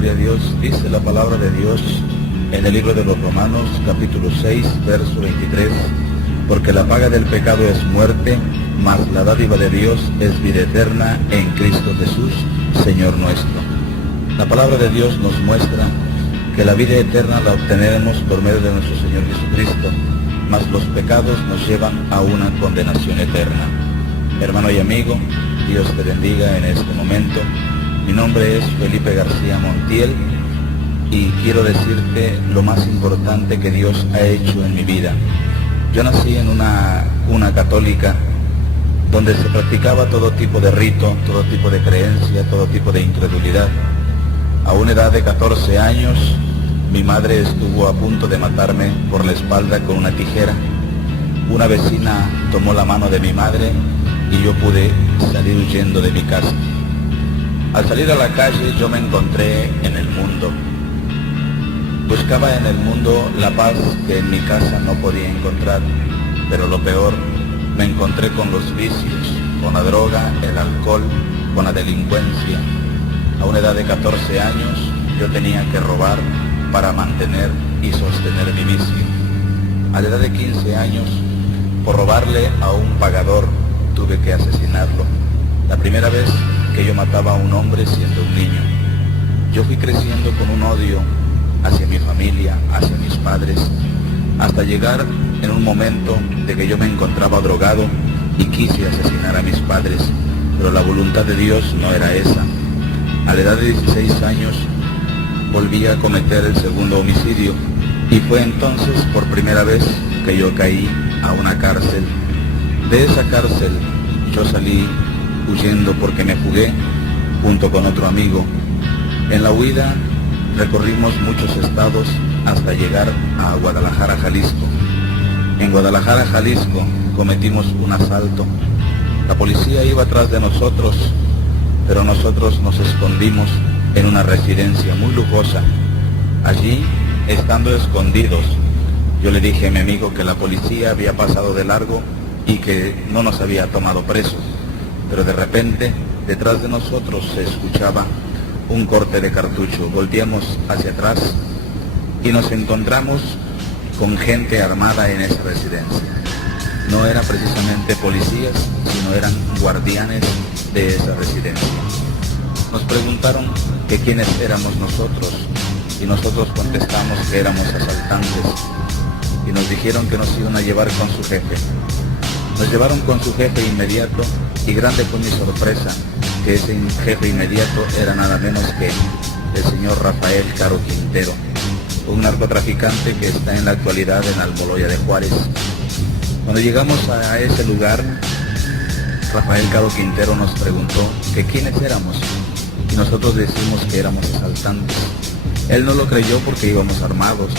Gloria a Dios. Dice la palabra de Dios en el libro de los Romanos, capítulo 6, verso 23, porque la paga del pecado es muerte, mas la dádiva de Dios es vida eterna en Cristo Jesús, Señor nuestro. La palabra de Dios nos muestra que la vida eterna la obtenemos por medio de nuestro Señor Jesucristo, mas los pecados nos llevan a una condenación eterna. Hermano y amigo, Dios te bendiga en este momento. Mi nombre es Felipe García Montiel y quiero decirte lo más importante que Dios ha hecho en mi vida. Yo nací en una cuna católica donde se practicaba todo tipo de rito, todo tipo de creencia, todo tipo de incredulidad. A una edad de 14 años, mi madre estuvo a punto de matarme por la espalda con una tijera. Una vecina tomó la mano de mi madre y yo pude salir huyendo de mi casa. Al salir a la calle yo me encontré en el mundo. Buscaba en el mundo la paz que en mi casa no podía encontrar, pero lo peor, me encontré con los vicios, con la droga, el alcohol, con la delincuencia. A una edad de 14 años yo tenía que robar para mantener y sostener mi vicio. A la edad de 15 años, por robarle a un pagador, tuve que asesinarlo. La primera vez que yo mataba a un hombre siendo un niño. Yo fui creciendo con un odio hacia mi familia, hacia mis padres, hasta llegar en un momento de que yo me encontraba drogado y quise asesinar a mis padres, pero la voluntad de Dios no era esa. A la edad de 16 años volví a cometer el segundo homicidio y fue entonces por primera vez que yo caí a una cárcel. De esa cárcel yo salí huyendo porque me fugué junto con otro amigo. En la huida recorrimos muchos estados hasta llegar a Guadalajara, Jalisco. En Guadalajara, Jalisco cometimos un asalto. La policía iba atrás de nosotros, pero nosotros nos escondimos en una residencia muy lujosa. Allí, estando escondidos, yo le dije a mi amigo que la policía había pasado de largo y que no nos había tomado presos. Pero de repente, detrás de nosotros se escuchaba un corte de cartucho. Volteamos hacia atrás y nos encontramos con gente armada en esa residencia. No eran precisamente policías, sino eran guardianes de esa residencia. Nos preguntaron que quiénes éramos nosotros y nosotros contestamos que éramos asaltantes y nos dijeron que nos iban a llevar con su jefe. Nos llevaron con su jefe inmediato y grande fue mi sorpresa que ese jefe inmediato era nada menos que el señor Rafael Caro Quintero, un narcotraficante que está en la actualidad en Almoloya de Juárez. Cuando llegamos a ese lugar, Rafael Caro Quintero nos preguntó que quiénes éramos y nosotros decimos que éramos asaltantes. Él no lo creyó porque íbamos armados.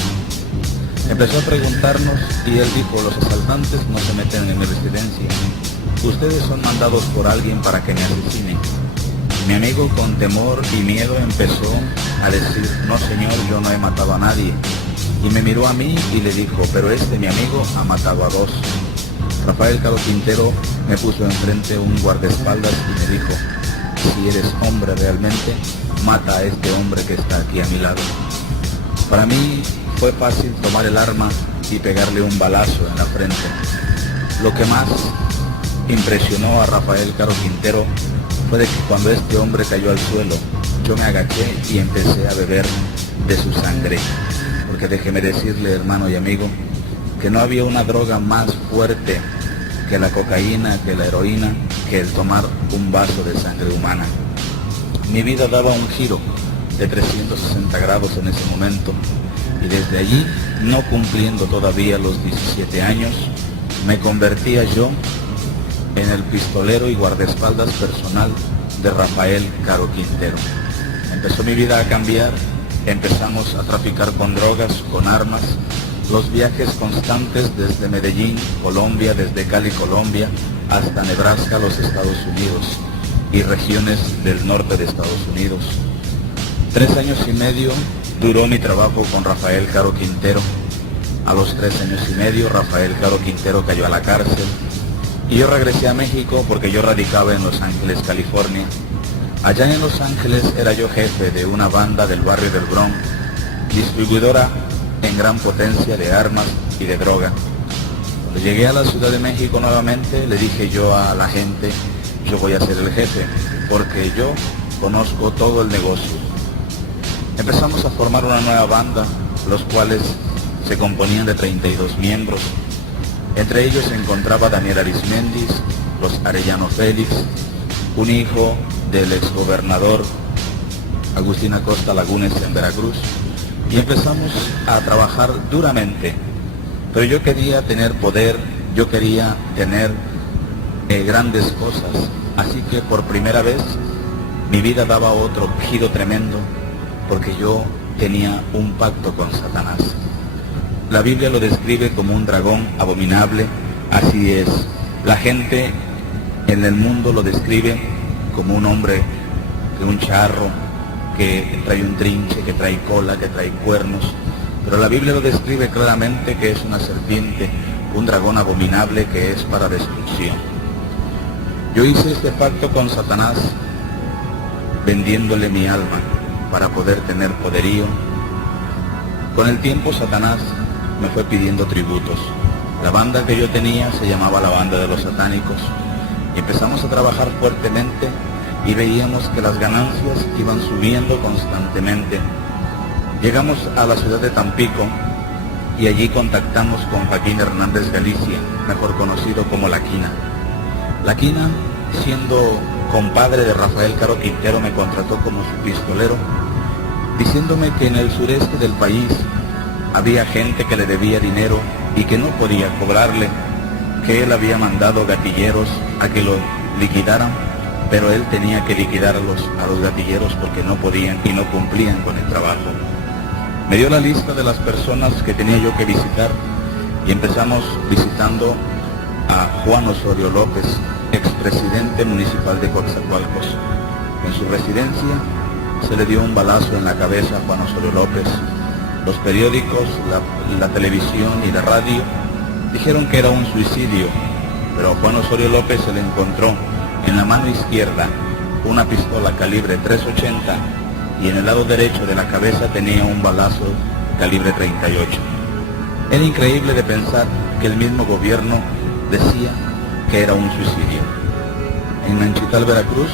Empezó a preguntarnos y él dijo: los asaltantes no se meten en mi residencia. Ustedes son mandados por alguien para que me asesine. Mi amigo con temor y miedo empezó a decir: no señor, yo no he matado a nadie. Y me miró a mí y le dijo: pero mi amigo ha matado a dos. Rafael Caro Quintero me puso enfrente un guardaespaldas y me dijo: si eres hombre realmente, mata a este hombre que está aquí a mi lado. Para mí fue fácil tomar el arma y pegarle un balazo en la frente. Lo que más impresionó a Rafael Caro Quintero fue de que cuando este hombre cayó al suelo, yo me agaché y empecé a beber de su sangre. Porque déjeme decirle, hermano y amigo, que no había una droga más fuerte que la cocaína, que la heroína, que el tomar un vaso de sangre humana. Mi vida daba un giro de 360 grados en ese momento y desde allí, no cumpliendo todavía los 17 años, me convertía yo en el pistolero y guardaespaldas personal de Rafael Caro Quintero. Empezó mi vida a cambiar, empezamos a traficar con drogas, con armas, los viajes constantes desde Medellín, Colombia, desde Cali, Colombia, hasta Nebraska, los Estados Unidos y regiones del norte de Estados Unidos. 3 años y medio duró mi trabajo con Rafael Caro Quintero. A los 3 años y medio, Rafael Caro Quintero cayó a la cárcel y yo regresé a México porque yo radicaba en Los Ángeles, California. Allá en Los Ángeles era yo jefe de una banda del barrio del Bronx, distribuidora en gran potencia de armas y de droga. Cuando llegué a la Ciudad de México nuevamente, le dije yo a la gente, yo voy a ser el jefe, porque yo conozco todo el negocio. Empezamos a formar una nueva banda, los cuales se componían de 32 miembros. Entre ellos se encontraba Daniel Arismendi, los Arellano Félix, un hijo del exgobernador Agustín Acosta Lagunes en Veracruz, y empezamos a trabajar duramente. Pero yo quería tener poder, yo quería tener grandes cosas, así que por primera vez mi vida daba otro giro tremendo, porque yo tenía un pacto con Satanás. La Biblia lo describe como un dragón abominable, así es. La gente en el mundo lo describe como un hombre de un charro, que trae un trinche, que trae cola, que trae cuernos, pero la Biblia lo describe claramente que es una serpiente, un dragón abominable que es para destrucción. Yo hice este pacto con Satanás vendiéndole mi alma para poder tener poderío. Con el tiempo Satanás me fue pidiendo tributos. La banda que yo tenía se llamaba la Banda de los Satánicos, y empezamos a trabajar fuertemente y veíamos que las ganancias iban subiendo constantemente. Llegamos a la ciudad de Tampico y allí contactamos con Joaquín Hernández Galicia, mejor conocido como La Quina. La Quina, siendo compadre de Rafael Caro Quintero, me contrató como su pistolero, diciéndome que en el sureste del país había gente que le debía dinero y que no podía cobrarle, que él había mandado gatilleros a que lo liquidaran, pero él tenía que liquidar a los gatilleros porque no podían y no cumplían con el trabajo. Me dio la lista de las personas que tenía yo que visitar y empezamos visitando a Juan Osorio López, expresidente municipal de Coatzacoalcos. En su residencia se le dio un balazo en la cabeza a Juan Osorio López. Los periódicos, la televisión y la radio dijeron que era un suicidio, pero a Juan Osorio López se le encontró en la mano izquierda una pistola calibre .380 y en el lado derecho de la cabeza tenía un balazo calibre .38. Era increíble de pensar que el mismo gobierno decía que era un suicidio. En Nanchital, Veracruz,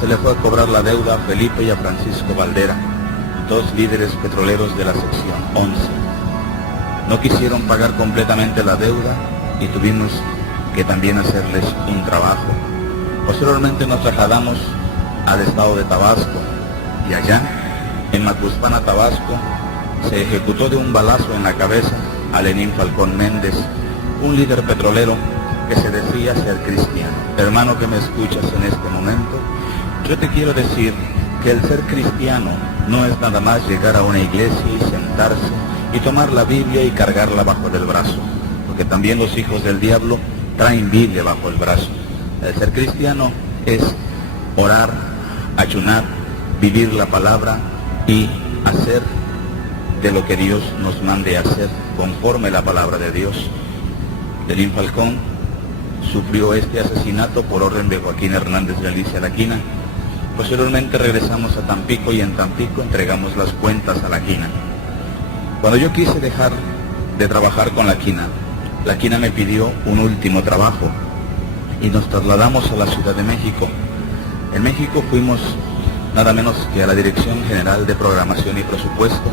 se le fue a cobrar la deuda a Felipe y a Francisco Valdera, dos líderes petroleros de la sección 11. No quisieron pagar completamente la deuda y tuvimos que también hacerles un trabajo. Posteriormente nos trasladamos al estado de Tabasco y allá, en Macuspana, Tabasco, se ejecutó de un balazo en la cabeza a Lenín Falcón Méndez, un líder petrolero que se decía ser cristiano. Hermano que me escuchas en este momento, yo te quiero decir que el ser cristiano no es nada más llegar a una iglesia y sentarse y tomar la Biblia y cargarla bajo del brazo, porque también los hijos del diablo traen Biblia bajo el brazo. El ser cristiano es orar, ayunar, vivir la palabra y hacer de lo que Dios nos mande hacer conforme la palabra de Dios. Lenín Falcón sufrió este asesinato por orden de Joaquín Hernández Galicia La Quina. Posteriormente regresamos a Tampico y en Tampico entregamos las cuentas a La Quina. Cuando yo quise dejar de trabajar con La Quina me pidió un último trabajo y nos trasladamos a la Ciudad de México. En México fuimos nada menos que a la Dirección General de Programación y Presupuesto,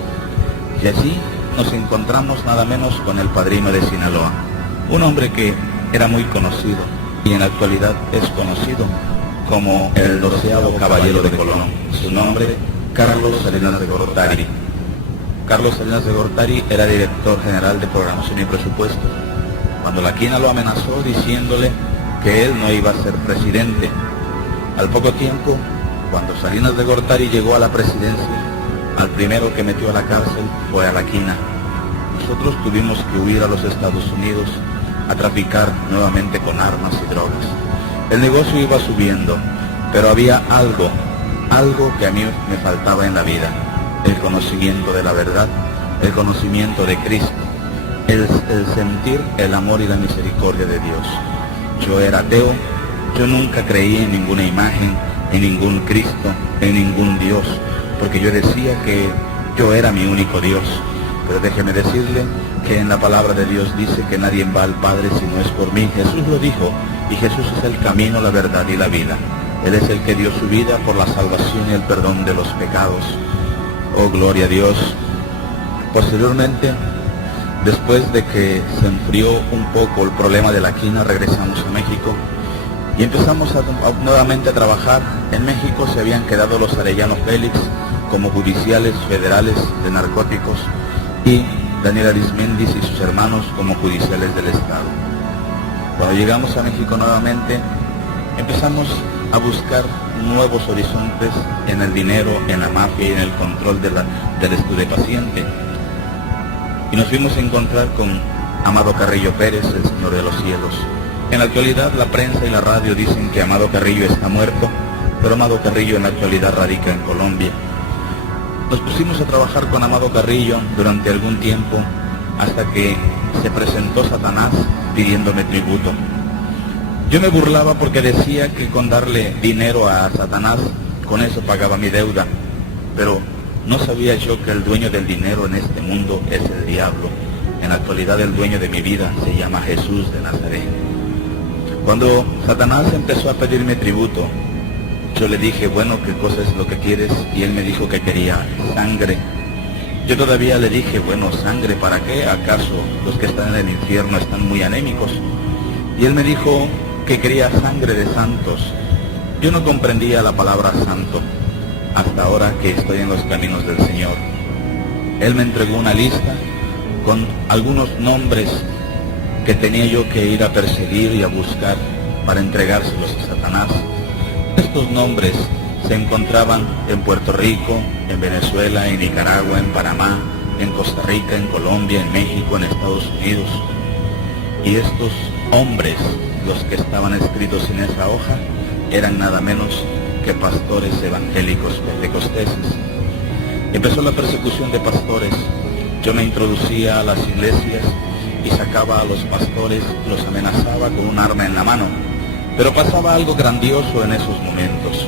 y allí nos encontramos nada menos con el padrino de Sinaloa, un hombre que era muy conocido y en la actualidad es conocido como el 12º Caballero de Colón. Su nombre, Carlos Salinas de Gortari. Carlos Salinas de Gortari era director general de Programación y Presupuesto, cuando La Quina lo amenazó diciéndole que él no iba a ser presidente. Al poco tiempo, cuando Salinas de Gortari llegó a la presidencia, al primero que metió a la cárcel fue a La Quina. Nosotros tuvimos que huir a los Estados Unidos a traficar nuevamente con armas y drogas. El negocio iba subiendo, pero había algo que a mí me faltaba en la vida: el conocimiento de la verdad, el conocimiento de Cristo, el sentir el amor y la misericordia de Dios. Yo era ateo, yo nunca creí en ninguna imagen, en ningún Cristo, en ningún Dios, porque yo decía que yo era mi único Dios. Pero déjeme decirle que en la palabra de Dios dice que nadie va al Padre si no es por mí. Jesús lo dijo, y Jesús es el camino, la verdad y la vida. Él es el que dio su vida por la salvación y el perdón de los pecados. Oh, gloria a Dios. Posteriormente, después de que se enfrió un poco el problema de la quina, regresamos a México y empezamos nuevamente a trabajar. En México se habían quedado los Arellano Félix como judiciales federales de narcóticos y Daniel Arismendi y sus hermanos como judiciales del Estado. Cuando llegamos a México nuevamente, empezamos a buscar nuevos horizontes en el dinero, en la mafia y en el control del estupefaciente. Y nos fuimos a encontrar con Amado Carrillo Pérez, el Señor de los Cielos. En la actualidad la prensa y la radio dicen que Amado Carrillo está muerto, pero Amado Carrillo en la actualidad radica en Colombia. Nos pusimos a trabajar con Amado Carrillo durante algún tiempo hasta que se presentó Satanás pidiéndome tributo. Yo me burlaba porque decía que con darle dinero a Satanás, con eso pagaba mi deuda, pero no sabía yo que el dueño del dinero en este mundo es el diablo. En la actualidad el dueño de mi vida se llama Jesús de Nazaret. Cuando Satanás empezó a pedirme tributo, yo le dije, bueno, ¿qué cosa es lo que quieres? Y él me dijo que quería sangre. Yo todavía le dije, bueno, ¿sangre para qué? ¿Acaso los que están en el infierno están muy anémicos? Y él me dijo que quería sangre de santos. Yo no comprendía la palabra santo hasta ahora que estoy en los caminos del Señor. Él me entregó una lista con algunos nombres que tenía yo que ir a perseguir y a buscar para entregárselos a Satanás. Estos nombres se encontraban en Puerto Rico, en Venezuela, en Nicaragua, en Panamá, en Costa Rica, en Colombia, en México, en Estados Unidos. Y estos hombres, los que estaban escritos en esa hoja, eran nada menos que pastores evangélicos pentecosteses. Empezó la persecución de pastores. Yo me introducía a las iglesias y sacaba a los pastores, los amenazaba con un arma en la mano. Pero pasaba algo grandioso en esos momentos.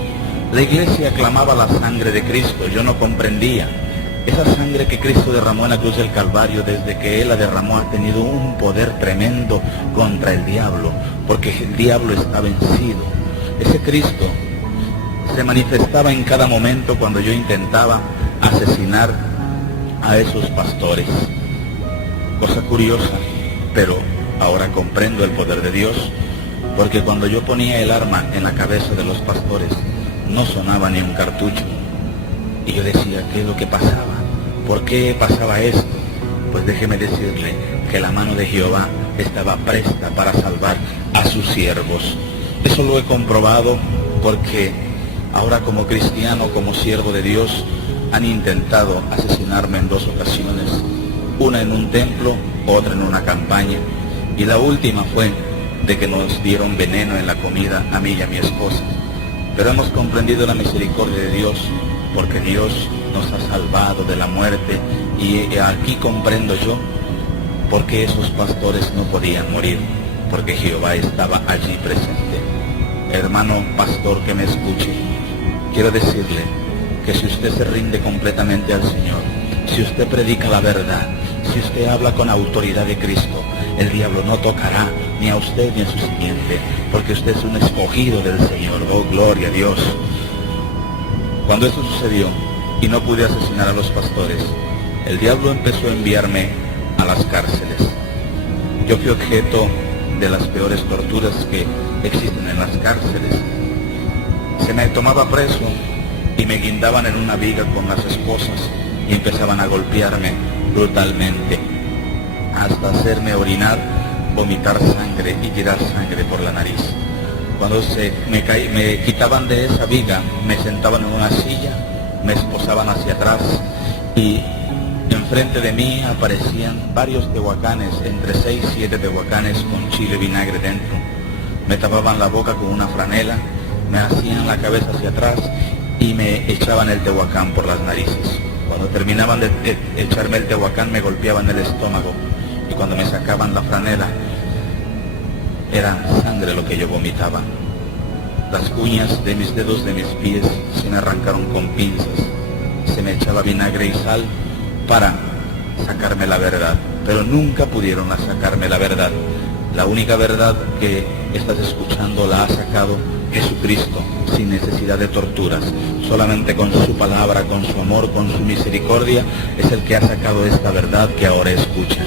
La iglesia clamaba la sangre de Cristo. Yo no comprendía. Esa sangre que Cristo derramó en la cruz del Calvario, desde que Él la derramó, ha tenido un poder tremendo contra el diablo, porque el diablo está vencido. Ese Cristo se manifestaba en cada momento cuando yo intentaba asesinar a esos pastores. Cosa curiosa, pero ahora comprendo el poder de Dios, porque cuando yo ponía el arma en la cabeza de los pastores, no sonaba ni un cartucho. Y yo decía, ¿qué es lo que pasaba? ¿Por qué pasaba esto? Pues déjeme decirle que la mano de Jehová estaba presta para salvar a sus siervos. Eso lo he comprobado porque ahora como cristiano, como siervo de Dios, han intentado asesinarme en 2 ocasiones. Una en un templo, otra en una campaña. Y la última fue de que nos dieron veneno en la comida a mí y a mi esposa. Pero hemos comprendido la misericordia de Dios, porque Dios nos ha salvado de la muerte, y aquí comprendo yo por qué esos pastores no podían morir, porque Jehová estaba allí presente. Hermano pastor que me escuche, quiero decirle que si usted se rinde completamente al Señor, si usted predica la verdad, si usted habla con autoridad de Cristo, el diablo no tocará ni a usted ni a su simiente, porque usted es un escogido del Señor. Oh, gloria a Dios. Cuando esto sucedió y no pude asesinar a los pastores, el diablo empezó a enviarme a las cárceles. Yo fui objeto de las peores torturas que existen en las cárceles. Se me tomaba preso y me guindaban en una viga con las esposas y empezaban a golpearme brutalmente, hasta hacerme orinar, vomitar sangre y tirar sangre por la nariz. Cuando me quitaban de esa viga, me sentaban en una silla, me esposaban hacia atrás y enfrente de mí aparecían varios tehuacanes, entre 6 y 7 tehuacanes con chile vinagre dentro. Me tapaban la boca con una franela, me hacían la cabeza hacia atrás y me echaban el tehuacán por las narices. Cuando terminaban de echarme el tehuacán, me golpeaban el estómago, y cuando me sacaban la franela, era sangre lo que yo vomitaba. Las uñas de mis dedos de mis pies se me arrancaron con pinzas. Se me echaba vinagre y sal para sacarme la verdad, pero nunca pudieron sacarme la verdad. La única verdad que estás escuchando la ha sacado Jesucristo, sin necesidad de torturas. Solamente con su palabra, con su amor, con su misericordia, es el que ha sacado esta verdad que ahora escuchas.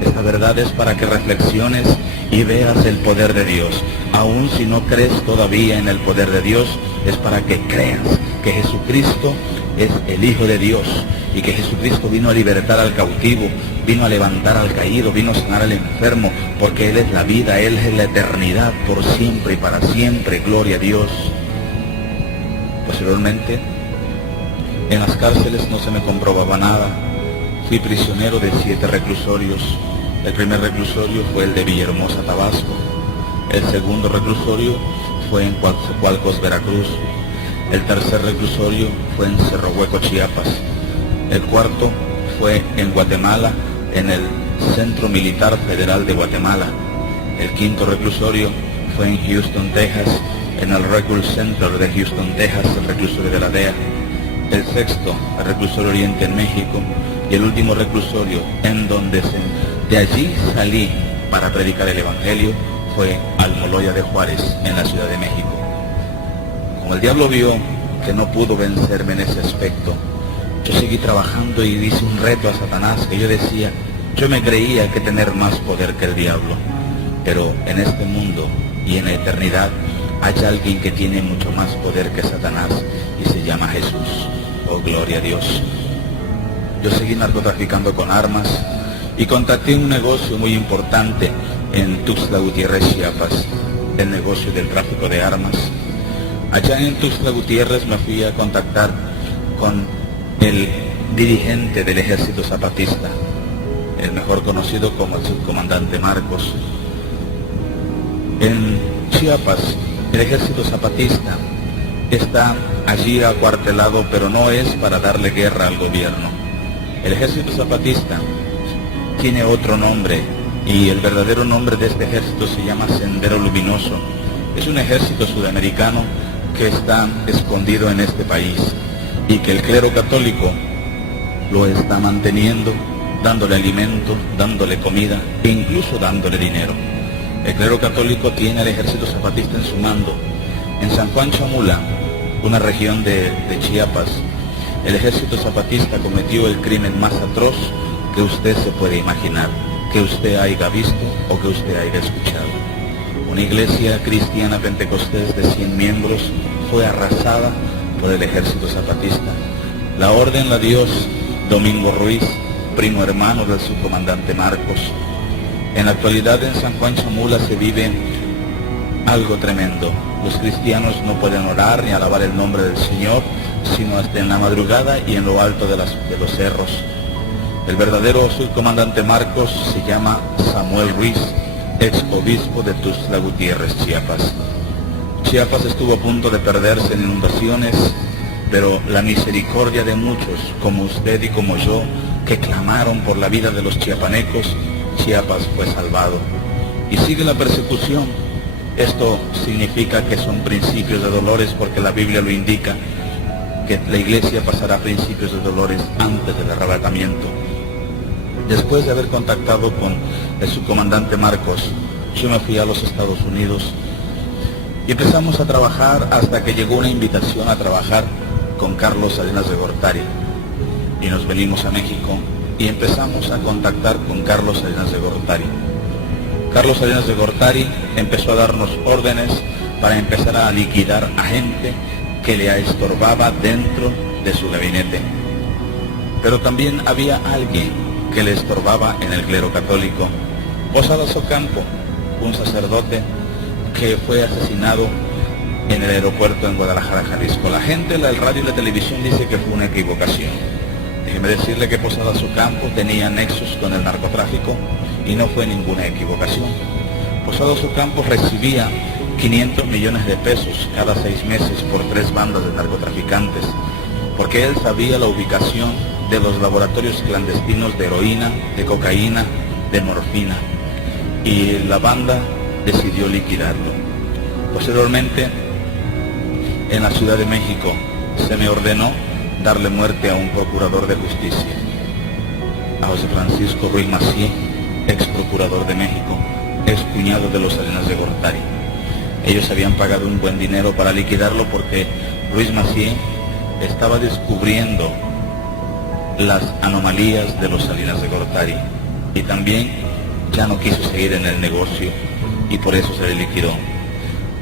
Esta verdad es para que reflexiones y veas el poder de Dios. Aun si no crees todavía en el poder de Dios, es para que creas que Jesucristo es el Hijo de Dios y que Jesucristo vino a libertar al cautivo, vino a levantar al caído, vino a sanar al enfermo, porque Él es la vida, Él es la eternidad por siempre y para siempre. Gloria a Dios. Posteriormente, en las cárceles no se me comprobaba nada. Fui prisionero de 7 reclusorios. El primer reclusorio fue el de Villahermosa, Tabasco. El segundo reclusorio fue en Coatzacoalcos, Veracruz. El tercer reclusorio fue en Cerro Hueco, Chiapas. El cuarto fue en Guatemala, en el Centro Militar Federal de Guatemala. El quinto reclusorio fue en Houston, Texas, en el Reclusion Center de Houston, Texas, el reclusorio de la DEA. El sexto, el reclusorio Oriente en México. Y el último reclusorio en donde de allí salí para predicar el Evangelio fue Almoloya de Juárez, en la Ciudad de México. Como el diablo vio que no pudo vencerme en ese aspecto, yo seguí trabajando y hice un reto a Satanás que yo decía, yo me creía que tener más poder que el diablo, pero en este mundo y en la eternidad hay alguien que tiene mucho más poder que Satanás y se llama Jesús. Oh, gloria a Dios. Yo seguí narcotraficando con armas y contacté un negocio muy importante en Tuxtla Gutiérrez, Chiapas, el negocio del tráfico de armas. Allá en Tuxtla Gutiérrez me fui a contactar con el dirigente del Ejército Zapatista, el mejor conocido como el subcomandante Marcos. En Chiapas, el Ejército Zapatista está allí acuartelado, pero no es para darle guerra al gobierno. El Ejército Zapatista tiene otro nombre y el verdadero nombre de este ejército se llama Sendero Luminoso. Es un ejército sudamericano que está escondido en este país y que el clero católico lo está manteniendo, dándole alimento, dándole comida e incluso dándole dinero. El clero católico tiene al Ejército Zapatista en su mando. En San Juan Chamula, una región de Chiapas, el Ejército Zapatista cometió el crimen más atroz que usted se puede imaginar, que usted haya visto o que usted haya escuchado. Una iglesia cristiana pentecostés de 100 miembros fue arrasada por el Ejército Zapatista. La orden la dio Domingo Ruiz, primo hermano del subcomandante Marcos. En la actualidad en San Juan Chamula se vive algo tremendo. Los cristianos no pueden orar ni alabar el nombre del Señor, sino hasta en la madrugada y en lo alto de los cerros. El verdadero subcomandante Marcos se llama Samuel Ruiz, ex obispo de Tuxtla Gutiérrez, Chiapas. Chiapas estuvo a punto de perderse en inundaciones, pero la misericordia de muchos, como usted y como yo, que clamaron por la vida de los chiapanecos, Chiapas fue salvado. Y sigue la persecución. Esto significa que son principios de dolores, porque la Biblia lo indica, que la iglesia pasará principios de dolores antes del arrebatamiento. Después de haber contactado con el subcomandante Marcos, yo me fui a los Estados Unidos y empezamos a trabajar hasta que llegó una invitación a trabajar con Carlos Salinas de Gortari. Y nos venimos a México y empezamos a contactar con Carlos Salinas de Gortari. Carlos Salinas de Gortari empezó a darnos órdenes para empezar a liquidar a gente que le estorbaba dentro de su gabinete. Pero también había alguien que le estorbaba en el clero católico. Posadas Ocampo, un sacerdote que fue asesinado en el aeropuerto en Guadalajara, Jalisco. La gente, el radio y la televisión dice que fue una equivocación. Déjeme decirle que Posadas Ocampo tenía nexos con el narcotráfico y no fue ninguna equivocación. Posadas Ocampo recibía 500 millones de pesos cada 6 meses por 3 bandas de narcotraficantes, porque él sabía la ubicación de los laboratorios clandestinos de heroína, de cocaína, de morfina, y la banda decidió liquidarlo. Posteriormente, en la Ciudad de México se me ordenó darle muerte a un procurador de justicia, a José Francisco Ruiz Massieu, ex procurador de México, ex cuñado de los Salinas de Gortari. Ellos habían pagado un buen dinero para liquidarlo porque Ruiz Massieu estaba descubriendo las anomalías de los Salinas de Gortari y también ya no quiso seguir en el negocio y por eso se le liquidó.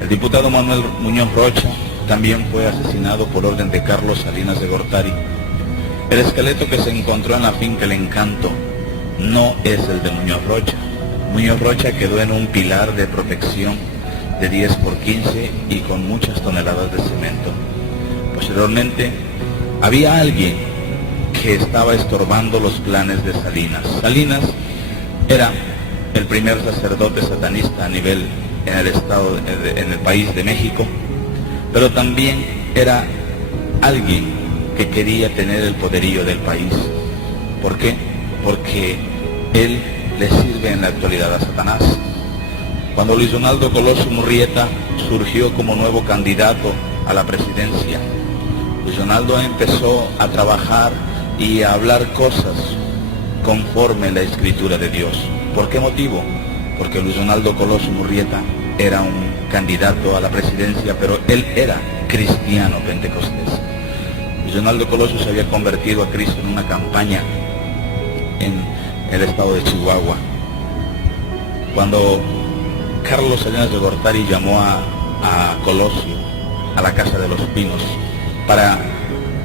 El diputado Manuel Muñoz Rocha también fue asesinado por orden de Carlos Salinas de Gortari. El esqueleto que se encontró en la finca El Encanto no es el de Muñoz Rocha. Muñoz Rocha quedó en un pilar de protección de 10 por 15 y con muchas toneladas de cemento. Posteriormente, había alguien que estaba estorbando los planes de Salinas. Salinas era el primer sacerdote satanista a nivel en el estado, en el país de México, pero también era alguien que quería tener el poderío del país. ¿Por qué? Porque él le sirve en la actualidad a Satanás. Cuando Luis Donaldo Colosio Murrieta surgió como nuevo candidato a la presidencia, Luis Donaldo empezó a trabajar y a hablar cosas conforme la escritura de Dios. ¿Por qué motivo? Porque Luis Donaldo Colosio Murrieta era un candidato a la presidencia, pero él era cristiano pentecostés. Luis Donaldo Colosio se había convertido a Cristo en una campaña en el estado de Chihuahua. Cuando Carlos Salinas de Gortari llamó a Colosio a la Casa de los Pinos para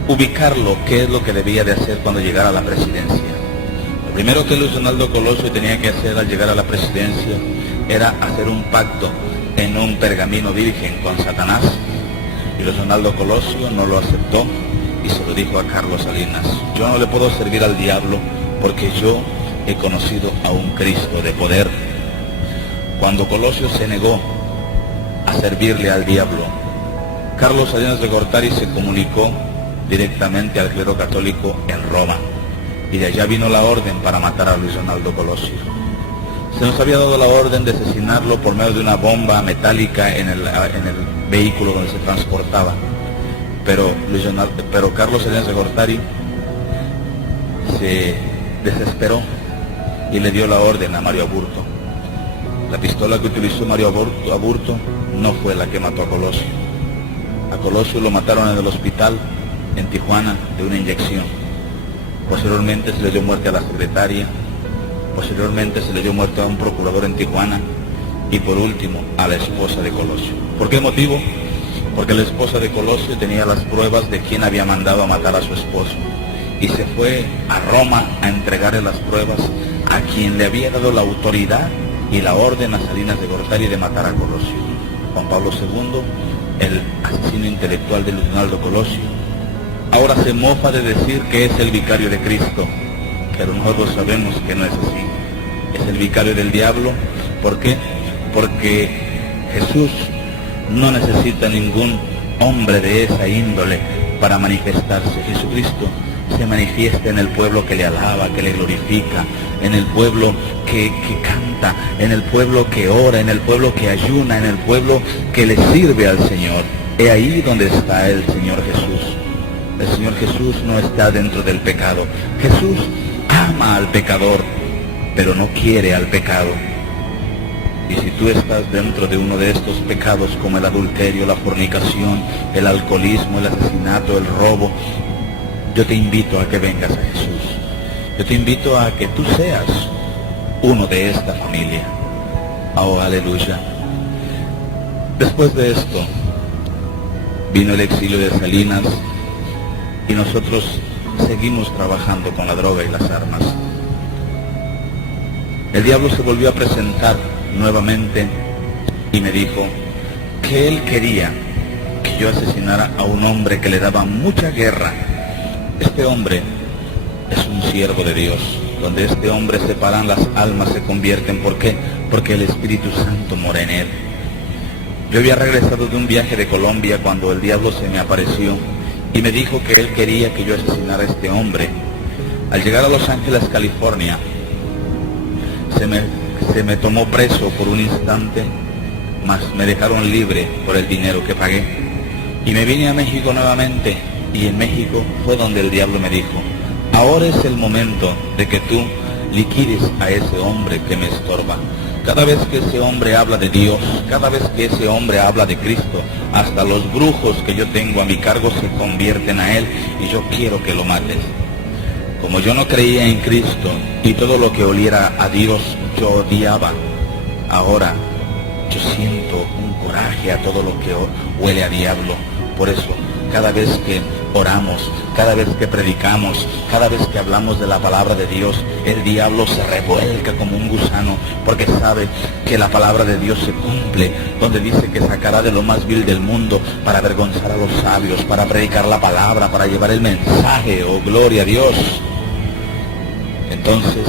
ubicarlo, qué es lo que debía de hacer cuando llegara a la presidencia. Lo primero que Luis Donaldo Colosio tenía que hacer al llegar a la presidencia era hacer un pacto en un pergamino virgen con Satanás. Y Luis Donaldo Colosio no lo aceptó y se lo dijo a Carlos Salinas: yo no le puedo servir al diablo porque yo he conocido a un Cristo de poder. Cuando Colosio se negó a servirle al diablo, Carlos Salinas de Gortari se comunicó directamente al clero católico en Roma, y de allá vino la orden para matar a Luis Donaldo Colosio. Se nos había dado la orden de asesinarlo por medio de una bomba metálica en el vehículo donde se transportaba, pero Carlos Salinas de Gortari se desesperó y le dio la orden a Mario Aburto. La pistola que utilizó Mario Aburto no fue la que mató a Colosio. A Colosio lo mataron en el hospital en Tijuana de una inyección. Posteriormente se le dio muerte a la secretaria, posteriormente se le dio muerte a un procurador en Tijuana y por último a la esposa de Colosio. ¿Por qué motivo? Porque la esposa de Colosio tenía las pruebas de quién había mandado a matar a su esposo y se fue a Roma a entregarle las pruebas a quien le había dado la autoridad y la orden a Salinas de Gortari de matar a Colosio. Juan Pablo II, el asesino intelectual de Luis Donaldo Colosio, ahora se mofa de decir que es el vicario de Cristo, pero nosotros sabemos que no es así. Es el vicario del diablo. ¿Por qué? Porque Jesús no necesita ningún hombre de esa índole para manifestarse. Jesucristo se manifiesta en el pueblo que le alaba, que le glorifica, en el pueblo que canta, en el pueblo que ora, en el pueblo que ayuna, en el pueblo que le sirve al Señor. He ahí donde está el Señor Jesús. El Señor Jesús no está dentro del pecado. Jesús ama al pecador, pero no quiere al pecado. Y si tú estás dentro de uno de estos pecados como el adulterio, la fornicación, el alcoholismo, el asesinato, el robo, yo te invito a que vengas a Jesús. Yo te invito a que tú seas uno de esta familia. Oh, aleluya. Después de esto, vino el exilio de Salinas y nosotros seguimos trabajando con la droga y las armas. El diablo se volvió a presentar nuevamente y me dijo que él quería que yo asesinara a un hombre que le daba mucha guerra. Este hombre es un siervo de Dios. Donde este hombre se paran, las almas se convierten. ¿Por qué? Porque el Espíritu Santo mora en él. Yo había regresado de un viaje de Colombia cuando el diablo se me apareció y me dijo que él quería que yo asesinara a este hombre. Al llegar a Los Ángeles, California, se me tomó preso por un instante, mas me dejaron libre por el dinero que pagué. Y me vine a México nuevamente, y en México fue donde el diablo me dijo: ahora es el momento de que tú liquides a ese hombre que me estorba. Cada vez que ese hombre habla de Dios, cada vez que ese hombre habla de Cristo, hasta los brujos que yo tengo a mi cargo se convierten a él, y yo quiero que lo mates. Como yo no creía en Cristo y todo lo que oliera a Dios yo odiaba, ahora yo siento un coraje a todo lo que huele a diablo. Por eso, cada vez que oramos, cada vez que predicamos, cada vez que hablamos de la palabra de Dios, el diablo se revuelca como un gusano, porque sabe que la palabra de Dios se cumple, donde dice que sacará de lo más vil del mundo para avergonzar a los sabios, para predicar la palabra, para llevar el mensaje. ¡Oh, gloria a Dios! Entonces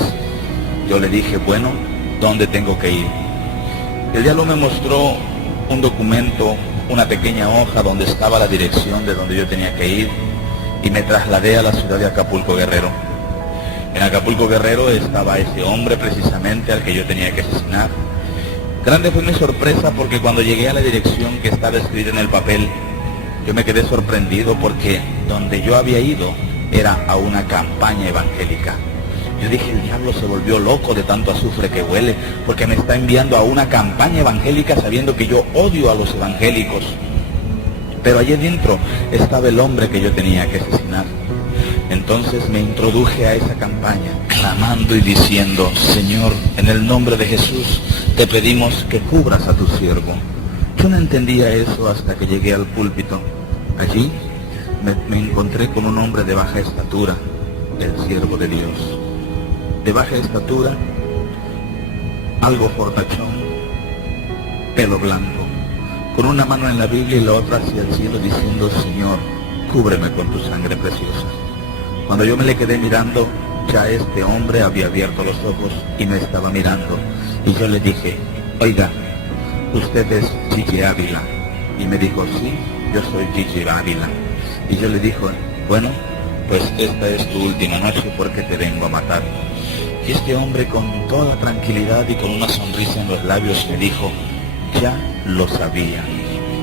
yo le dije: bueno, ¿dónde tengo que ir? El diablo me mostró un documento, una pequeña hoja donde estaba la dirección de donde yo tenía que ir, y me trasladé a la ciudad de Acapulco, Guerrero. En Acapulco, Guerrero estaba ese hombre precisamente al que yo tenía que asesinar. Grande fue mi sorpresa, porque cuando llegué a la dirección que estaba escrita en el papel, yo me quedé sorprendido, porque donde yo había ido era a una campaña evangélica. Yo dije: el diablo se volvió loco de tanto azufre que huele, porque me está enviando a una campaña evangélica sabiendo que yo odio a los evangélicos. Pero allí dentro estaba el hombre que yo tenía que asesinar. Entonces me introduje a esa campaña, clamando y diciendo: Señor, en el nombre de Jesús, te pedimos que cubras a tu siervo. Yo no entendía eso hasta que llegué al púlpito. Allí me encontré con un hombre de baja estatura, el siervo de Dios. De baja estatura, algo fortachón, pelo blanco, con una mano en la Biblia y la otra hacia el cielo, diciendo: Señor, cúbreme con tu sangre preciosa. Cuando yo me le quedé mirando, ya este hombre había abierto los ojos y me estaba mirando, y yo le dije: oiga, ¿usted es Gigi Ávila? Y me dijo: sí, yo soy Gigi Ávila. Y yo le dije: bueno, pues esta es tu última noche, porque te vengo a matar. Y este hombre, con toda tranquilidad y con una sonrisa en los labios, me dijo: ya lo sabía.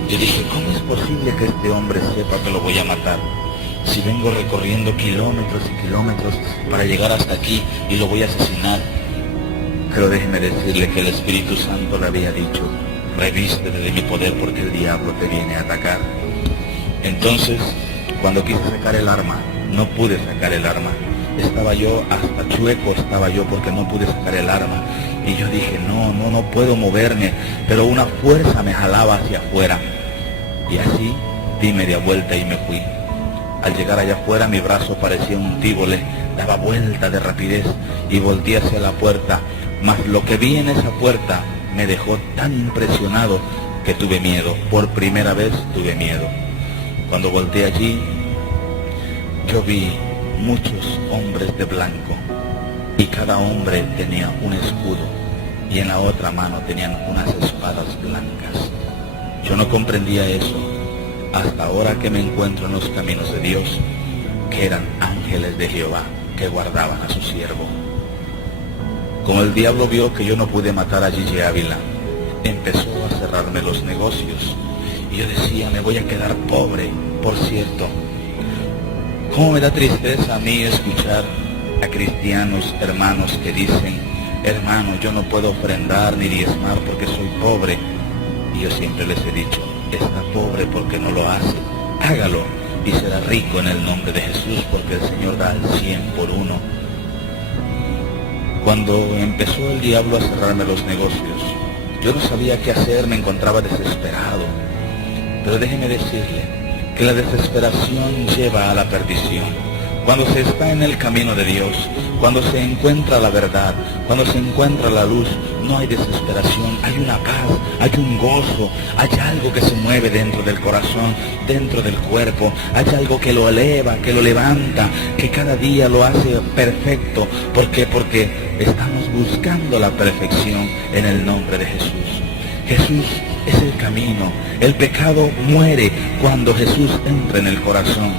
Yo dije: ¿cómo es posible que este hombre sepa que lo voy a matar? Si vengo recorriendo kilómetros y kilómetros para llegar hasta aquí y lo voy a asesinar. Pero déjeme decirle que el Espíritu Santo le había dicho: revístete de mi poder, porque el diablo te viene a atacar. Entonces, cuando quise sacar el arma, no pude sacar el arma. Estaba yo, hasta chueco estaba yo, porque no pude sacar el arma. Y yo dije: no puedo moverme, pero una fuerza me jalaba hacia afuera. Y así di media vuelta y me fui. Al llegar allá afuera, mi brazo parecía un tívole, daba vuelta de rapidez y volteé hacia la puerta. Mas lo que vi en esa puerta me dejó tan impresionado que tuve miedo. Por primera vez tuve miedo. Cuando volteé allí, yo vi muchos hombres de blanco, y cada hombre tenía un escudo, y en la otra mano tenían unas espadas blancas. Yo no comprendía eso hasta ahora que me encuentro en los caminos de Dios, que eran ángeles de Jehová que guardaban a su siervo. Como el diablo vio que yo no pude matar a Gigi Ávila, empezó a cerrarme los negocios, y yo decía: me voy a quedar pobre. Por cierto, cómo me da tristeza a mí escuchar a cristianos hermanos que dicen: hermano, yo no puedo ofrendar ni diezmar porque soy pobre. Y yo siempre les he dicho: está pobre porque no lo hace, hágalo y será rico en el nombre de Jesús, porque el Señor da al 100 por uno. Cuando empezó el diablo a cerrarme los negocios, yo no sabía qué hacer, me encontraba desesperado. Pero déjeme decirle que la desesperación lleva a la perdición. Cuando se está en el camino de Dios, cuando se encuentra la verdad, cuando se encuentra la luz, no hay desesperación, hay una paz, hay un gozo, hay algo que se mueve dentro del corazón, dentro del cuerpo, hay algo que lo eleva, que lo levanta, que cada día lo hace perfecto. ¿Por qué? Porque estamos buscando la perfección en el nombre de Jesús. Jesús es el camino. El pecado muere cuando Jesús entra en el corazón,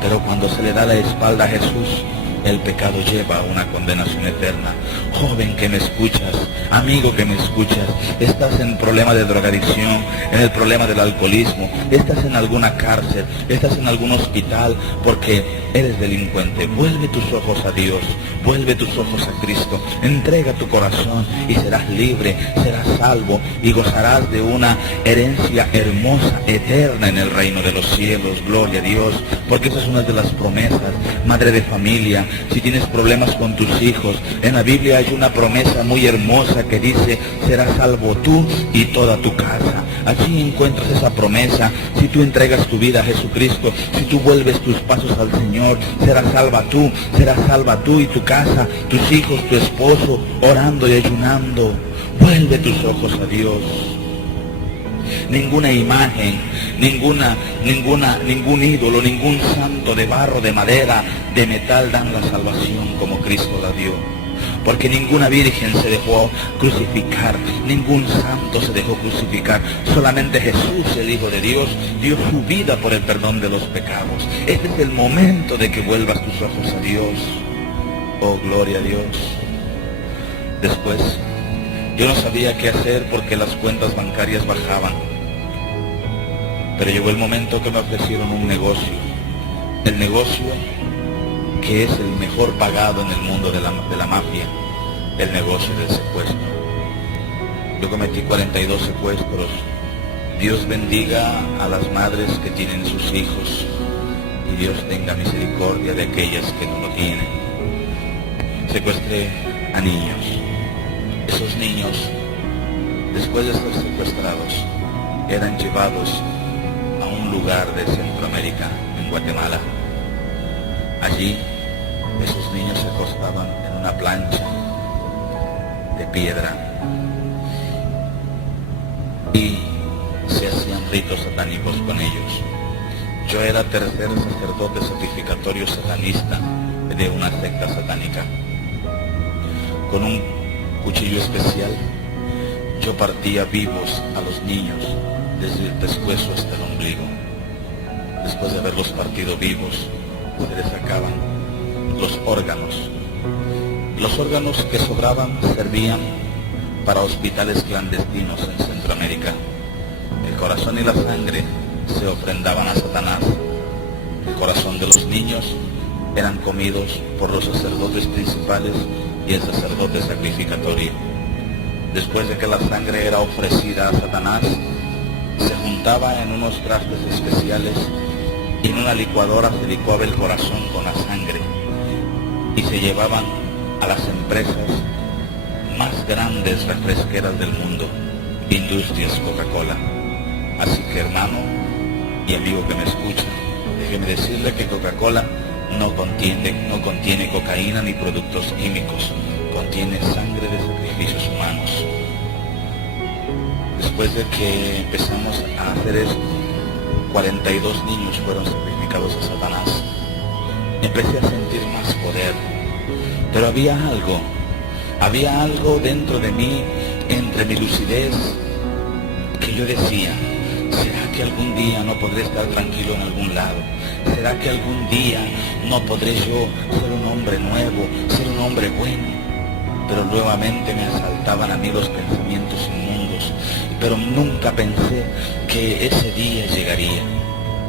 pero cuando se le da la espalda a Jesús, el pecado lleva a una condenación eterna. Joven que me escuchas, amigo que me escuchas, estás en problema de drogadicción, en el problema del alcoholismo, estás en alguna cárcel, estás en algún hospital porque eres delincuente. Vuelve tus ojos a Dios, vuelve tus ojos a Cristo, entrega tu corazón y serás libre, serás salvo y gozarás de una herencia hermosa, eterna en el reino de los cielos. Gloria a Dios, porque esa es una de las promesas. Madre de familia, si tienes problemas con tus hijos, en la Biblia hay una promesa muy hermosa que dice: serás salvo tú y toda tu casa. Allí encuentras esa promesa. Si tú entregas tu vida a Jesucristo, si tú vuelves tus pasos al Señor, serás salva tú y tu casa, tus hijos, tu esposo, orando y ayunando. Vuelve tus ojos a Dios. Ninguna imagen, ningún ídolo, ningún santo de barro, de madera, de metal dan la salvación como Cristo la dio. Porque ninguna virgen se dejó crucificar, ningún santo se dejó crucificar. Solamente Jesús, el Hijo de Dios, dio su vida por el perdón de los pecados. Este es el momento de que vuelvas tus ojos a Dios. Oh, gloria a Dios. Después, yo no sabía qué hacer porque las cuentas bancarias bajaban. Pero llegó el momento que me ofrecieron un negocio. El negocio que es el mejor pagado en el mundo de la mafia, el negocio del secuestro. Yo cometí 42 secuestros. Dios bendiga a las madres que tienen sus hijos y Dios tenga misericordia de aquellas que no lo tienen. Secuestré a niños. Esos niños, después de ser secuestrados, eran llevados a un lugar de Centroamérica, en Guatemala. Allí, esos niños se acostaban en una plancha de piedra y se hacían ritos satánicos con ellos. Yo era tercer sacerdote sacrificatorio satanista de una secta satánica. Con un cuchillo especial, yo partía vivos a los niños desde el pescuezo hasta el ombligo. Después de haberlos partido vivos, se les sacaban los órganos. Los órganos que sobraban servían para hospitales clandestinos en Centroamérica. El corazón y la sangre se ofrendaban a Satanás. El corazón de los niños eran comidos por los sacerdotes principales y el sacerdote sacrificatorio. Después de que la sangre era ofrecida a Satanás, se juntaba en unos trastes especiales y en una licuadora se licuaba el corazón con la sangre y se llevaban a las empresas más grandes refresqueras del mundo, Industrias Coca-Cola. Así que, hermano y amigo que me escucha, déjeme decirle que Coca-Cola no contiene cocaína ni productos químicos, contiene sangre de sacrificios humanos. Después de que empezamos a hacer eso, 42 niños fueron sacrificados a Satanás. Empecé a sentir más poder, pero había algo dentro de mí, entre mi lucidez, que yo decía: ¿será que algún día no podré estar tranquilo en algún lado? ¿Será que algún día no podré yo ser un hombre nuevo, ser un hombre bueno? Pero nuevamente me asaltaban a mí los pensamientos inmundos, pero nunca pensé que ese día llegaría.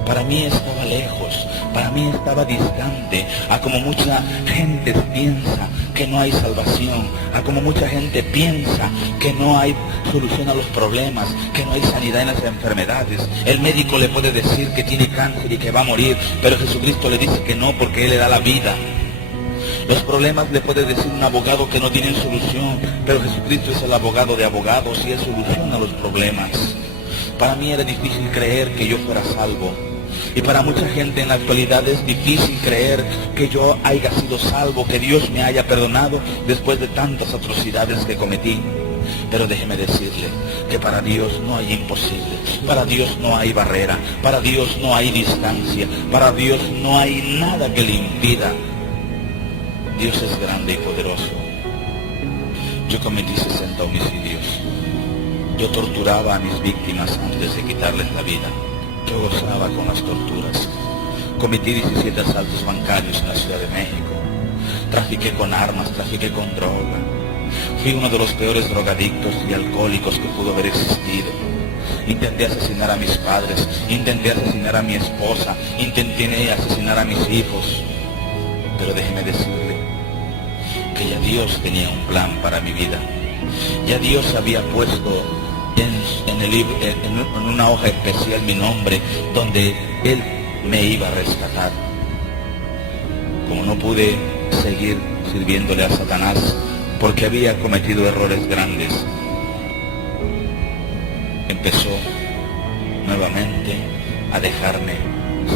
Para mí estaba lejos, para mí estaba distante, a como mucha gente piensa que no hay salvación, a como mucha gente piensa que no hay solución a los problemas, que no hay sanidad en las enfermedades. El médico le puede decir que tiene cáncer y que va a morir, pero Jesucristo le dice que no, porque Él le da la vida. Los problemas le puede decir un abogado que no tienen solución, pero Jesucristo es el abogado de abogados y Él soluciona los problemas. Para mí era difícil creer que yo fuera salvo. Y para mucha gente en la actualidad es difícil creer que yo haya sido salvo, que Dios me haya perdonado después de tantas atrocidades que cometí. Pero déjeme decirle que para Dios no hay imposible, para Dios no hay barrera, para Dios no hay distancia, para Dios no hay nada que le impida. Dios es grande y poderoso. Yo cometí 60 homicidios. Yo torturaba a mis víctimas antes de quitarles la vida. Yo gozaba con las torturas. Cometí 17 asaltos bancarios en la Ciudad de México. trafiqué con armas, trafiqué con droga. Fui uno de los peores drogadictos y alcohólicos que pudo haber existido. Intenté asesinar a mis padres, intenté asesinar a mi esposa, intenté asesinar a mis hijos. Pero déjeme decirle que ya Dios tenía un plan para mi vida. Ya Dios había puesto en una hoja especial mi nombre, donde Él me iba a rescatar. Como no pude seguir sirviéndole a Satanás, porque había cometido errores grandes, empezó nuevamente a dejarme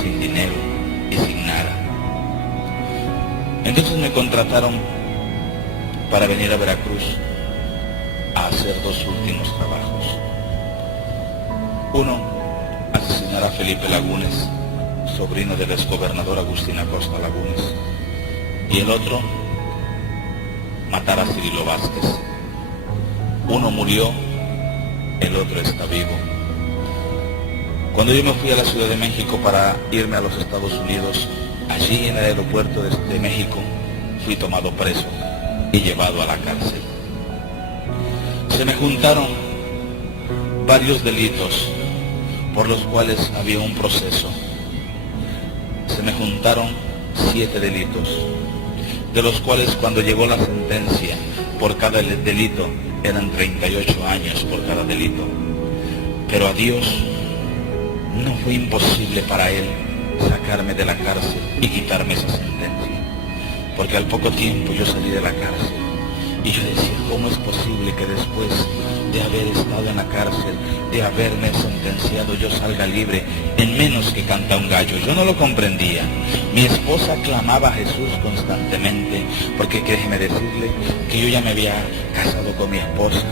sin dinero y sin nada. Entonces me contrataron para venir a Veracruz a hacer dos últimos trabajos. Uno, asesinar a Felipe Lagunes, sobrino del exgobernador Agustín Acosta Lagunes. Y el otro, matar a Cirilo Vázquez. Uno murió, el otro está vivo. Cuando yo me fui a la Ciudad de México para irme a los Estados Unidos, allí en el aeropuerto de México, fui tomado preso y llevado a la cárcel. Se me juntaron varios delitos por los cuales había un proceso. Se me juntaron 7 delitos, de los cuales cuando llegó la sentencia por cada delito eran 38 años por cada delito. Pero a Dios no fue imposible para Él sacarme de la cárcel y quitarme esa sentencia, porque al poco tiempo yo salí de la cárcel y yo decía, ¿cómo es posible que después de haber estado en la cárcel, de haberme sentenciado, yo salga libre en menos que canta un gallo? Yo no lo comprendía. Mi esposa clamaba a Jesús constantemente, porque déjeme decirle que yo ya me había casado con mi esposa.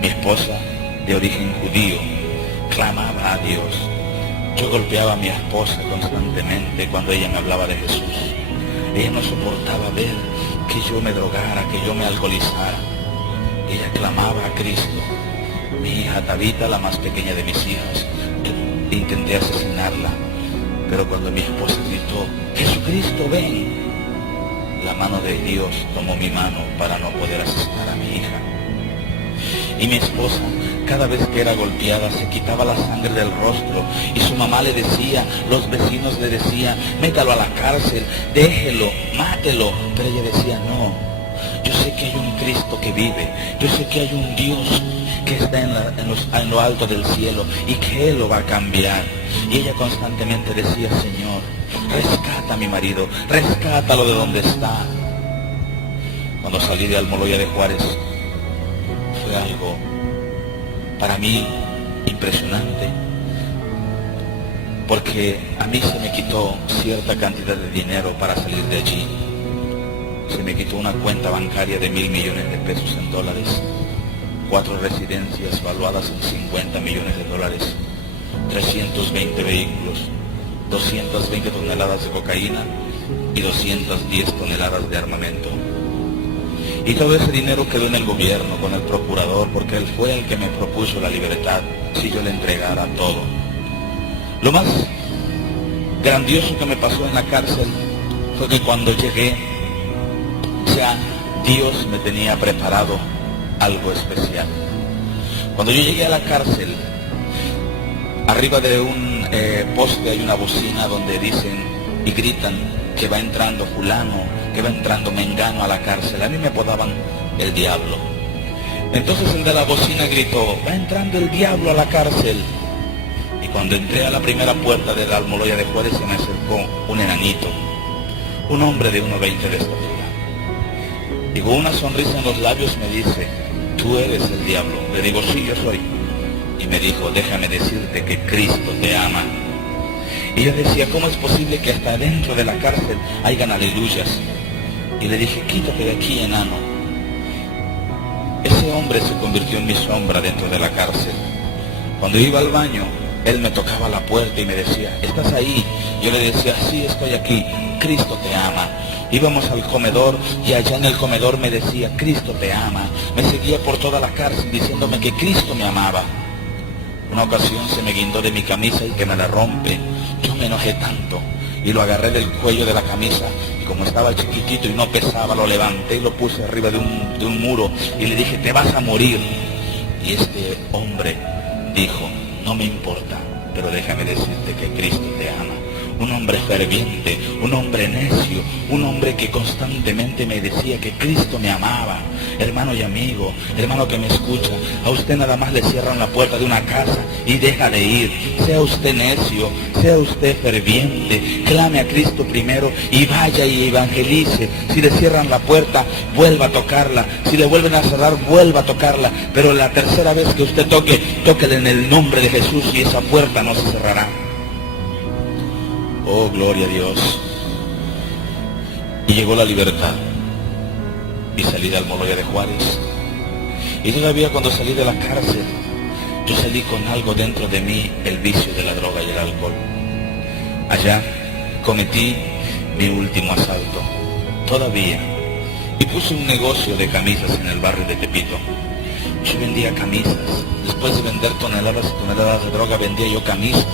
Mi esposa, de origen judío, clamaba a Dios. Yo golpeaba a mi esposa constantemente cuando ella me hablaba de Jesús. Ella no soportaba ver que yo me drogara, que yo me alcoholizara. Ella clamaba a Cristo. Mi hija Tabita, la más pequeña de mis hijas, intenté asesinarla, pero cuando mi esposa gritó, ¡Jesucristo, ven!, la mano de Dios tomó mi mano para no poder asesinar a mi hija. Y mi esposa, cada vez que era golpeada, se quitaba la sangre del rostro, y su mamá le decía, los vecinos le decían, métalo a la cárcel, déjelo, mátelo. Pero ella decía, no, yo sé que hay un Cristo que vive, yo sé que hay un Dios que está en lo alto del cielo y que Él lo va a cambiar. Y ella constantemente decía, Señor, rescata a mi marido, rescátalo de donde está. Cuando salí de Almoloya de Juárez, fue algo para mí impresionante, porque a mí se me quitó cierta cantidad de dinero para salir de allí. Se me quitó una cuenta bancaria de 1.000 millones de pesos en dólares, 4 residencias valuadas en 50 millones de dólares, 320 vehículos, 220 toneladas de cocaína y 210 toneladas de armamento. Y todo ese dinero quedó en el gobierno, con el procurador, porque él fue el que me propuso la libertad si yo le entregara todo. Lo más grandioso que me pasó en la cárcel fue que cuando llegué, ya Dios me tenía preparado algo especial. Cuando yo llegué a la cárcel, arriba de un poste hay una bocina donde dicen y gritan que va entrando fulano, que va entrando mengano a la cárcel. A mí me apodaban el diablo. Entonces el de la bocina gritó, va entrando el diablo a la cárcel. Y cuando entré a la primera puerta de la Almoloya de Juárez, se me acercó un enanito, un hombre de 1,20 de estatura, y con una sonrisa en los labios me dice, ¿tú eres el diablo? Le digo, sí, yo soy. Y me dijo, déjame decirte que Cristo te ama. Y yo decía, ¿cómo es posible que hasta dentro de la cárcel hayan aleluyas? Y le dije, quítate de aquí, enano. Ese hombre se convirtió en mi sombra dentro de la cárcel. Cuando iba al baño, él me tocaba la puerta y me decía, ¿estás ahí? Yo le decía, sí, estoy aquí, Cristo te ama. Íbamos al comedor y allá en el comedor me decía, Cristo te ama. Me seguía por toda la cárcel diciéndome que Cristo me amaba. Una ocasión se me guindó de mi camisa y que me la rompe. Yo me enojé tanto y lo agarré del cuello de la camisa Y como estaba chiquitito y no pesaba, lo levanté y lo puse arriba de un muro y le dije, te vas a morir. Y este hombre dijo, no me importa, pero déjame decirte que Cristo te ama. Un hombre ferviente, un hombre necio, un hombre que constantemente me decía que Cristo me amaba. Hermano y amigo, hermano que me escucha, a usted nada más le cierran la puerta de una casa y deja de ir. Sea usted necio, sea usted ferviente, clame a Cristo primero y vaya y evangelice. Si le cierran la puerta, vuelva a tocarla. Si le vuelven a cerrar, vuelva a tocarla. Pero la tercera vez que usted toque, tóquele en el nombre de Jesús y esa puerta no se cerrará. Oh, gloria a Dios. Y llegó la libertad. Y salí de Almoloya de Juárez. Y todavía cuando salí de la cárcel, yo salí con algo dentro de mí, el vicio de la droga y el alcohol. Allá cometí mi último asalto, todavía. Y puse un negocio de camisas en el barrio de Tepito. Yo vendía camisas. Después de vender toneladas y toneladas de droga, vendía yo camisas.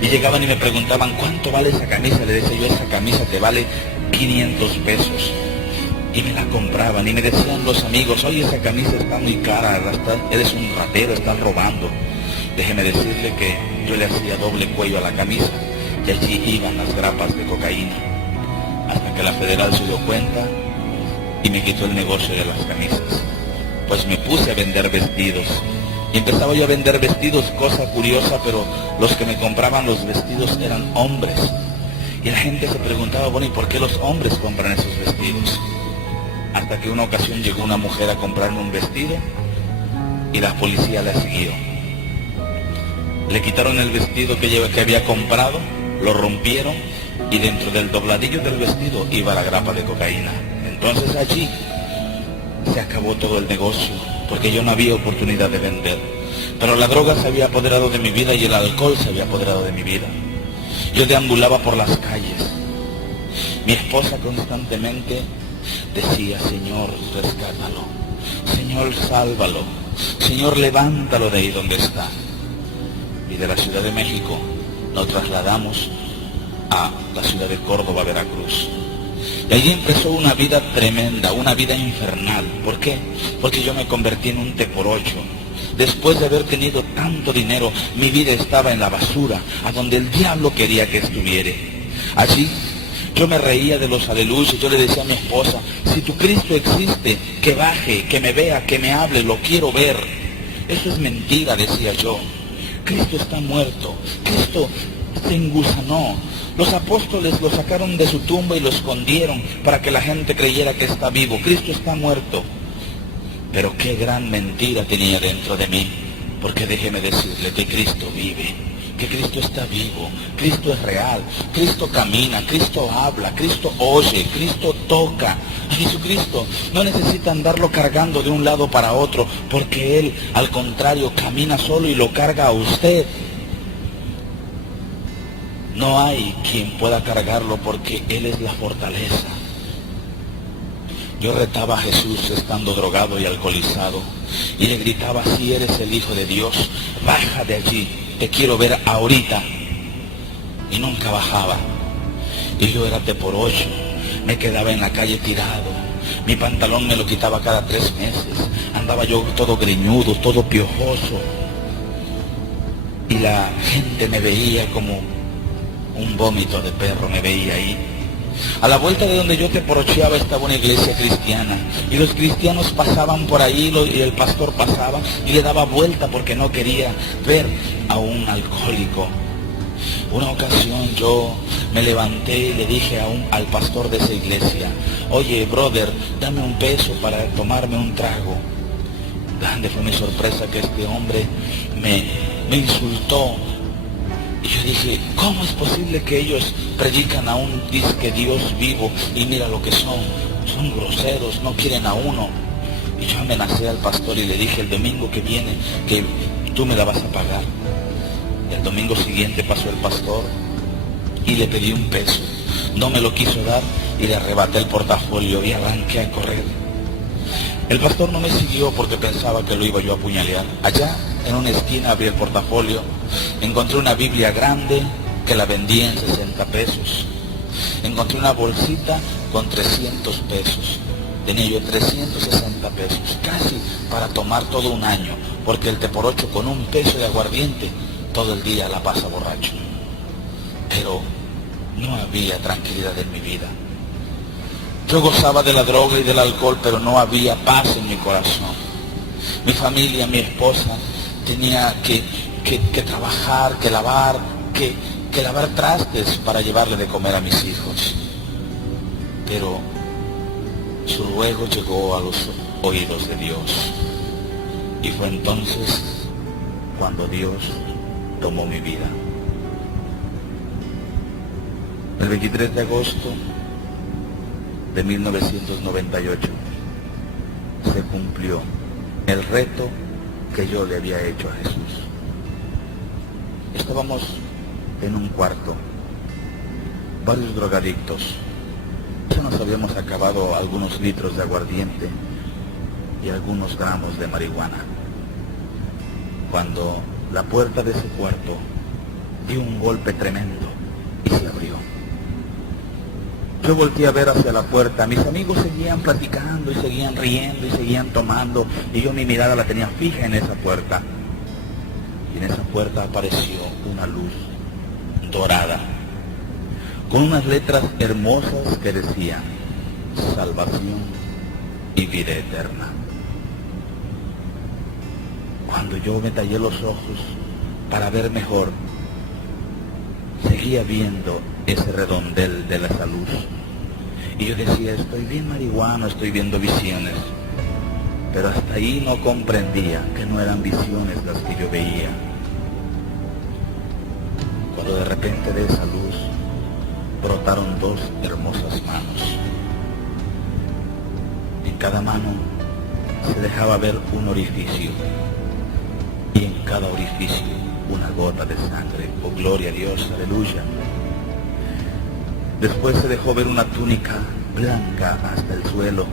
Y llegaban y me preguntaban, ¿cuánto vale esa camisa? Le decía yo, esa camisa te vale 500 pesos. Y me la compraban y me decían los amigos, oye, esa camisa está muy cara, eres un ratero, estás robando. Déjeme decirle que yo le hacía doble cuello a la camisa y allí iban las grapas de cocaína. Hasta que la federal se dio cuenta y me quitó el negocio de las camisas. Pues me puse a vender vestidos. Y empezaba yo a vender vestidos, cosa curiosa, pero los que me compraban los vestidos eran hombres. Y la gente se preguntaba, bueno, ¿y por qué los hombres compran esos vestidos? Hasta que una ocasión llegó una mujer a comprarme un vestido y la policía la siguió. Le quitaron el vestido que había comprado, lo rompieron y dentro del dobladillo del vestido iba la grapa de cocaína. Entonces allí se acabó todo el negocio, porque yo no había oportunidad de vender. Pero la droga se había apoderado de mi vida y el alcohol se había apoderado de mi vida. Yo deambulaba por las calles. Mi esposa constantemente decía, Señor, rescátalo. Señor, sálvalo. Señor, levántalo de ahí donde está. Y de la Ciudad de México nos trasladamos a la ciudad de Córdoba, Veracruz. Y allí empezó una vida tremenda, una vida infernal. ¿Por qué? Porque yo me convertí en un T-por-8. Después de haber tenido tanto dinero, mi vida estaba en la basura, a donde el diablo quería que estuviera. Allí yo me reía de los aleluyas, yo le decía a mi esposa, si tu Cristo existe, que baje, que me vea, que me hable, lo quiero ver. Eso es mentira, decía yo. Cristo está muerto, Cristo se engusanó. Los apóstoles lo sacaron de su tumba y lo escondieron para que la gente creyera que está vivo. Cristo está muerto. Pero qué gran mentira tenía dentro de mí, porque déjeme decirle que Cristo vive, que Cristo está vivo, Cristo es real, Cristo camina, Cristo habla, Cristo oye, Cristo toca. A Jesucristo no necesita andarlo cargando de un lado para otro, porque Él, al contrario, camina solo y lo carga a usted. No hay quien pueda cargarlo porque Él es la fortaleza. Yo retaba a Jesús estando drogado y alcoholizado y le gritaba, si eres el Hijo de Dios, baja de allí, te quiero ver ahorita. Y nunca bajaba. Y yo era T-por-8, me quedaba en la calle tirado, mi pantalón me lo quitaba cada 3 meses, andaba yo todo greñudo, todo piojoso. Y la gente me veía como un vómito de perro, me veía ahí. A la vuelta de donde yo T-por-ocheaba estaba una iglesia cristiana y los cristianos pasaban por ahí y el pastor pasaba y le daba vuelta porque no quería ver a un alcohólico. Una ocasión yo me levanté y le dije al pastor de esa iglesia, oye brother, dame un peso para tomarme un trago. Grande fue mi sorpresa que este hombre me insultó. Y yo dije, ¿cómo es posible que ellos predican a un disque Dios vivo y mira lo que son? Son groseros, no quieren a uno. Y yo amenacé al pastor y le dije, el domingo que viene, que tú me la vas a pagar. El domingo siguiente pasó el pastor y le pedí un peso. No me lo quiso dar y le arrebaté el portafolio y arranqué a correr. El pastor no me siguió porque pensaba que lo iba yo a apuñalear. Allá, en una esquina, abrí el portafolio, encontré una Biblia grande que la vendí en 60 pesos. encontré una bolsita con 300 pesos. Tenía yo 360 pesos, casi para tomar todo un año, porque el teporocho con un peso de aguardiente todo el día la pasa borracho. Pero no había tranquilidad en mi vida. Yo gozaba de la droga y del alcohol, pero no había paz en mi corazón. Mi familia, mi esposa, tenía que trabajar, que lavar trastes para llevarle de comer a mis hijos. Pero su ruego llegó a los oídos de Dios. Y fue entonces cuando Dios tomó mi vida. El 23 de agosto de 1998 se cumplió el reto que yo le había hecho a Jesús. Estábamos en un cuarto, varios drogadictos. Ya nos habíamos acabado algunos litros de aguardiente y algunos gramos de marihuana, cuando la puerta de ese cuarto dio un golpe tremendo y se abrió. Yo volteé a ver hacia la puerta. Mis amigos seguían platicando y seguían riendo y seguían tomando, y yo mi mirada la tenía fija en esa puerta. Y en esa puerta apareció una luz dorada, con unas letras hermosas que decían: salvación y vida eterna. Cuando yo me tallé los ojos para ver mejor, seguía viendo ese redondel de esa luz. Y yo decía: estoy bien marihuano, estoy viendo visiones. Pero hasta ahí no comprendía que no eran visiones las que yo veía. Cuando de repente de esa luz brotaron dos hermosas manos. En cada mano se dejaba ver un orificio, y en cada orificio una gota de sangre. Oh, gloria a Dios, aleluya. Después se dejó ver una túnica blanca hasta el suelo,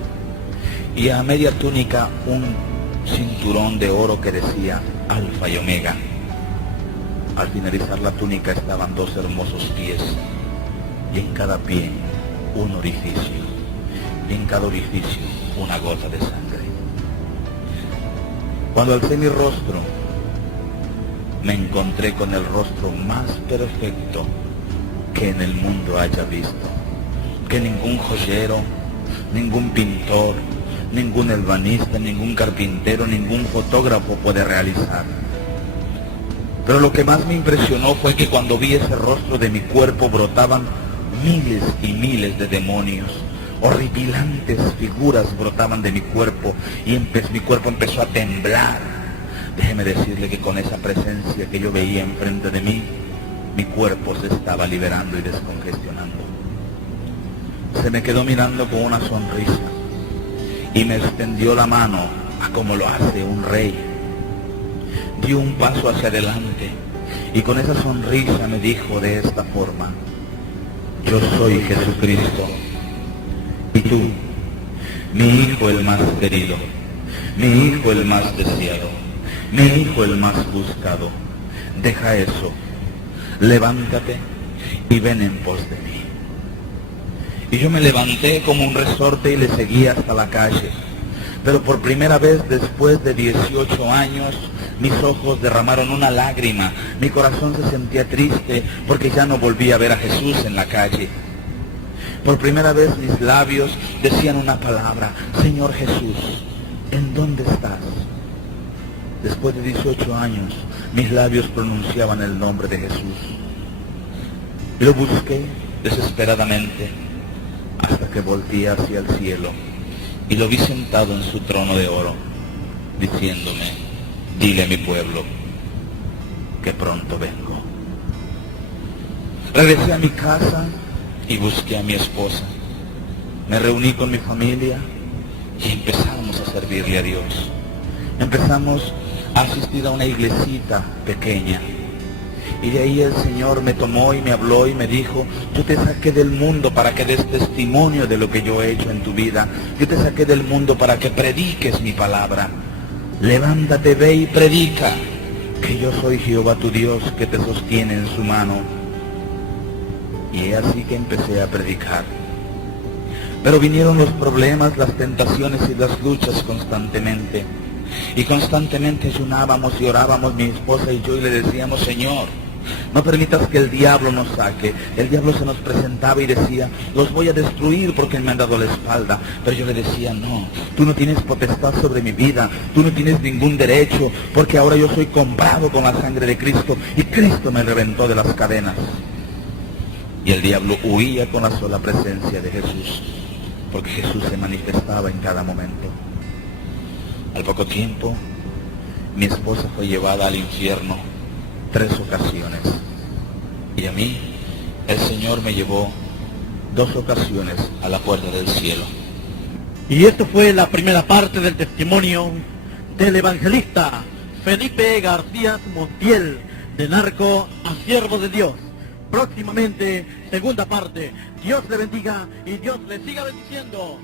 y a media túnica un cinturón de oro que decía Alfa y Omega. Al finalizar la túnica estaban dos hermosos pies, y en cada pie un orificio, y en cada orificio una gota de sangre. Cuando alcé mi rostro, me encontré con el rostro más perfecto que en el mundo haya visto, que ningún joyero, ningún pintor, ningún albanista, ningún carpintero, ningún fotógrafo puede realizar. Pero lo que más me impresionó fue que cuando vi ese rostro de mi cuerpo brotaban miles y miles de demonios. Horripilantes figuras brotaban de mi cuerpo, y mi cuerpo empezó a temblar. Déjeme decirle que con esa presencia que yo veía enfrente de mí, mi cuerpo se estaba liberando y descongestionando. Se me quedó mirando con una sonrisa y me extendió la mano a como lo hace un rey. Dio un paso hacia adelante y con esa sonrisa me dijo de esta forma: yo soy Jesucristo, y tú, mi hijo el más querido, mi hijo el más deseado, mi hijo el más buscado. Deja eso, levántate y ven en pos de mí. Y yo me levanté como un resorte y le seguí hasta la calle. Pero por primera vez después de 18 años, mis ojos derramaron una lágrima. Mi corazón se sentía triste porque ya no volví a ver a Jesús en la calle. Por primera vez mis labios decían una palabra: Señor Jesús, ¿en dónde estás? Después de 18 años, mis labios pronunciaban el nombre de Jesús. Lo busqué desesperadamente hasta que volteé hacia el cielo y lo vi sentado en su trono de oro, diciéndome: dile a mi pueblo que pronto vengo. Regresé a mi casa y busqué a mi esposa. Me reuní con mi familia y empezamos a servirle a Dios. Empezamos a asistir a una iglesita pequeña. Y de ahí el Señor me tomó y me habló y me dijo: yo te saqué del mundo para que des testimonio de lo que yo he hecho en tu vida. Yo te saqué del mundo para que prediques mi palabra. Levántate, ve y predica que yo soy Jehová tu Dios, que te sostiene en su mano. Y es así que empecé a predicar. Pero vinieron los problemas, las tentaciones y las luchas constantemente. Y constantemente ayunábamos y orábamos mi esposa y yo y le decíamos, Señor, no permitas que el diablo nos saque. El diablo se nos presentaba y decía, los voy a destruir porque me han dado la espalda. Pero yo le decía, no, tú no tienes potestad sobre mi vida, tú no tienes ningún derecho, porque ahora yo soy comprado con la sangre de Cristo y Cristo me reventó de las cadenas. Y el diablo huía con la sola presencia de Jesús, porque Jesús se manifestaba en cada momento. Al poco tiempo, mi esposa fue llevada al infierno 3 ocasiones. Y a mí, el Señor me llevó 2 ocasiones a la puerta del cielo. Y esto fue la primera parte del testimonio del evangelista Felipe García Montiel, de narco a siervo de Dios. Próximamente, segunda parte. Dios le bendiga y Dios le siga bendiciendo.